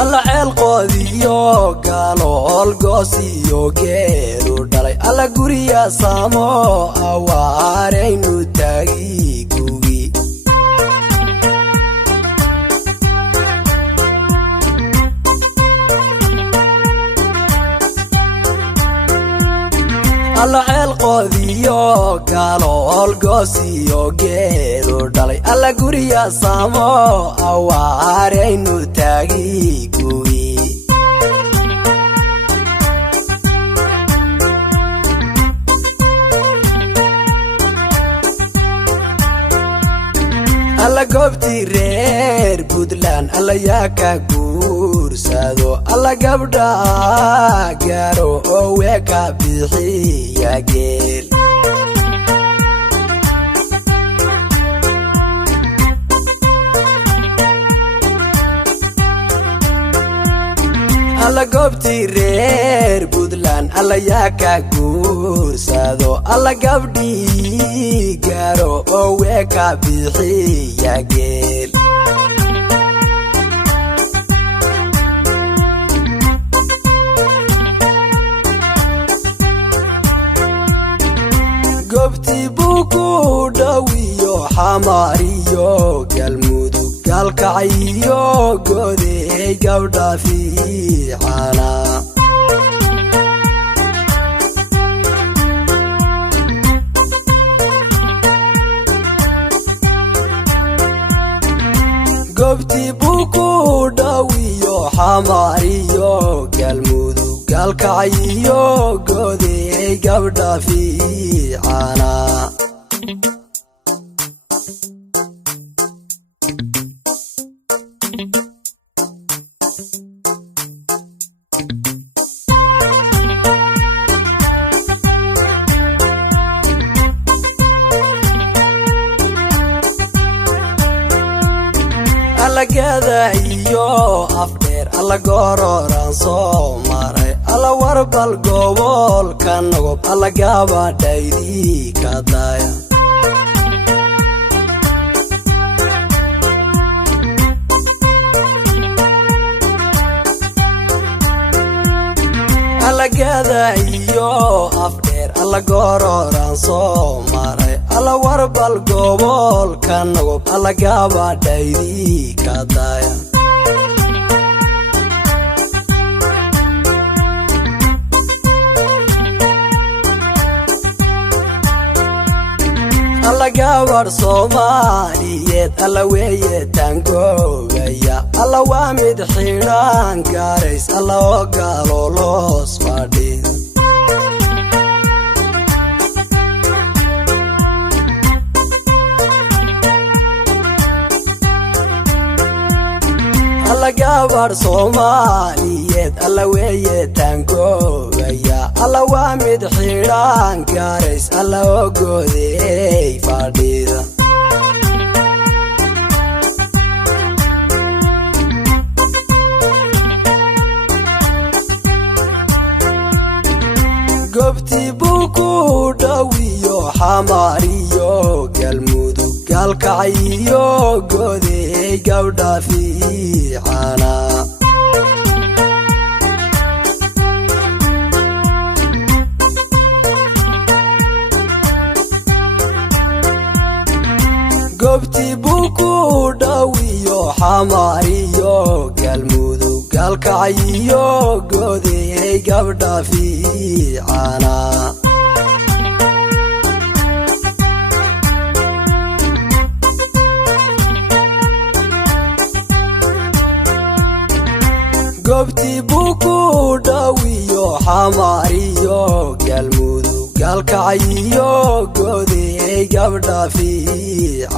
alla ceel qoodiyo galool goosiyo geeru dhalay alla guriya saamo awaaraynu taagi gugi alla ceel qoodiyo galool goosiyo geeru dhalay alla guriya saamo awaaraynu taagi gugi alla goobti reer Puntland alla yaa ka guursado alla gabdha gaaro oo weeka bixiya geel alla goobti reer Puntland alla yaa ka guursado alla gabdhi gaaro oo weeka bixiya geel goobti buku dhawiyo xamariyo galmudug galkaciyo goday gabdha fiicana goobti buku dhawiyo xamariyo galmudug galkaciyo goday gabdha fiicana alla gada iyo afdheer alla gororan soo maray alla warbal gobol ka nogob alla gabadhaydi ka daya alla gada iyo afdheer alla gororan soo maray alla warbal gobol ka nogob alla gabadhaydi ka daya alla gabadh Soomaaliyeed alla weeye taangogaya alla waa mid xidhan gaarays alla oo galolos fadhiya alla gabadh Soomaaliyeed alla weeye taangogaya alla waa mid xidhan gaarays alla oo goday fadhiya goobti buku dhawiyo xamariyo galmudug galkaciyo goday gabdha fiicana goobti buku dhawiyo xamariyo galmudug galkaciyo goday gabdha fiicana goobti buku dhawiyo xamariyo galmudug galkaciyo goday gabdha fiicana